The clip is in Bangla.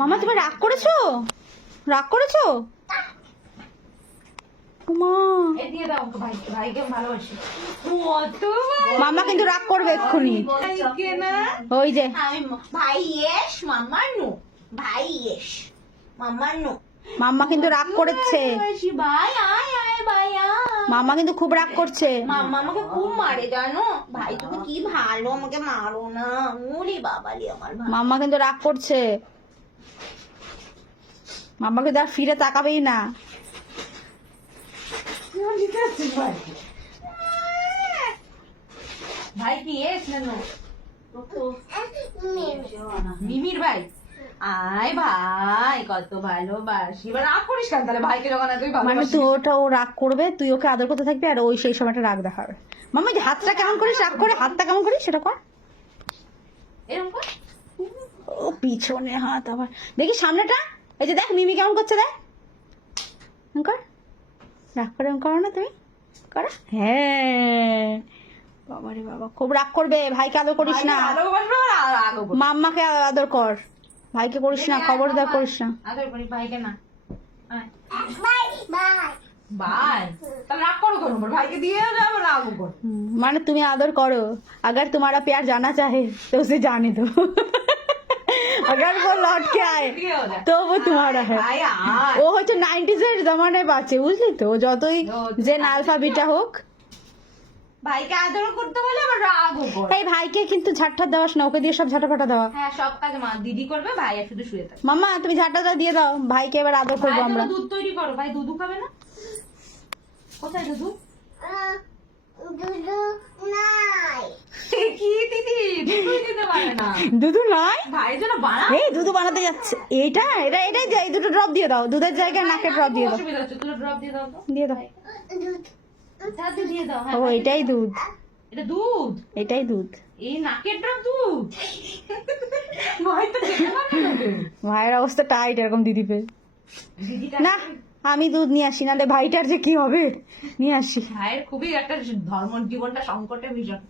মামা তুমি রাগ করেছো? রাগ করেছো? মা এই দিয়ে দাও ভাই, ভাইকে ভালোবাসি। মামা কিন্তু রাগ করবে এক্ষুনি। ভাইকে না ওই যে আমি ভাই এস মাম্মা নু, ভাই এস মাম্মা নু, মাম্মা কিন্তু রাগ করেছে। ভালোবাসি ভাই, আয় আয় ভাই আয়। মামা কিন্তু খুব রাগ করছে। মাম্মা আমাকে খুব মারে জানো, ভাই তুমি কি ভালো, আমাকে মারো না। ওরে বাবালি আমার ভাই। মাম্মা কিন্তু রাগ করছে। মাম্মা কিন্তু আর ফিরে তাকাবেই না। ভাই কি এস না নো? মিমির ভাই, আয় ভাই কত ভালোবাসি। এবার রাগ করিস কেন তাহলে ভাইকে যখন তুই মানে ভালোবাসিস? তুই ওটা ও রাগ করবে, তুই ওকে আদর করতে থাকবি আর ওই সেই সময়টা রাগ দেখাবে। মামা এই যে হাতটা কেমন করিস রাগ করে, হাতটা কেমন করিস সেটা কর। এরকম কর। ও পিছনে হাত আবার দেখি সামনেটা। এই যে দেখ মিমি কেমন করছে, দেখ এরম কর। রাগ করে এরম করো না তুমি, করো। হ্যাঁ বাবারে বাবা, খুব রাগ করবে। ভাইকে আদর করিস না, ভাইকে ভালোবাসবো আর রাগও করবো। মাম্মাকে আদর কর, ভাইকে করিস না, খবরদার করিস না। আদর করি ভাইকে না। আয়। Bye bye. ভাই তাহলে রাগ করো কেন? ভাইকে দিয়ে যাবো রাগও কর। মানে তুমি আদর करो, अगर तुम्हारा प्यार जाना चाहे तो उसे जाने दो, अगर वो लौट के आए तो वो तुम्हारा है। ভাই আয়। ও হয়তো 90s এর জমানায় বাঁচে, বুঝলি তো? ও যতই যে আলফা বিটা হোক। ভাইকে আদর করতে বলে আবার রাগও কর। এই ভাইকে কিন্তু ঝাড়টা দেওয়াস না, ওকে দিয়ে সব ঝাঁটাফাটা দেওয়া। হ্যাঁ সব কাজ মা দিদি করবে, ভাই আর শুধু শুয়ে থাকে। মাম্মা তুমি ঝাঁটাটা দিয়ে দাও, ভাইকে এবার আদর ভাই করবো আমরা। তুমি দুধ তৈরি করো, ভাই দুধু খাবে না? কোথায় দুধু? দুদু নাই। কি দিদি দুধুই দিতে পারে না। দুধু নয়, ভাই যেন বানা। এই দুধু বানাতে যাচ্ছে। এটাই যে এই দুটো ড্রপ দিয়ে দাও, দুধের জায়গায় নাকের ড্রপ দিয়ে দাও, অসুবিধা হচ্ছে, তুমি ড্রপ দিয়ে দাও তো। দিয়ে দাও। দুধ চাতে দিয়ে দাও। হ্যাঁ ও এটাই দুধ, এটা দুধ, এটাই দুধ। এই নাকের ড্রপ দুধ। ভাই তো খেতে পারবে না তো। ভাইয়ের অবস্থা টাইট এরকম দিদি পেয়ে। দিদিটা না আমি দুধ নিয়ে আসি, নাহলে ভাইটার যে কি হবে। নিয়ে আসি। ভাইয়ের খুবই একটা ধর্ম জীবনটা সংকটে ভীষণ।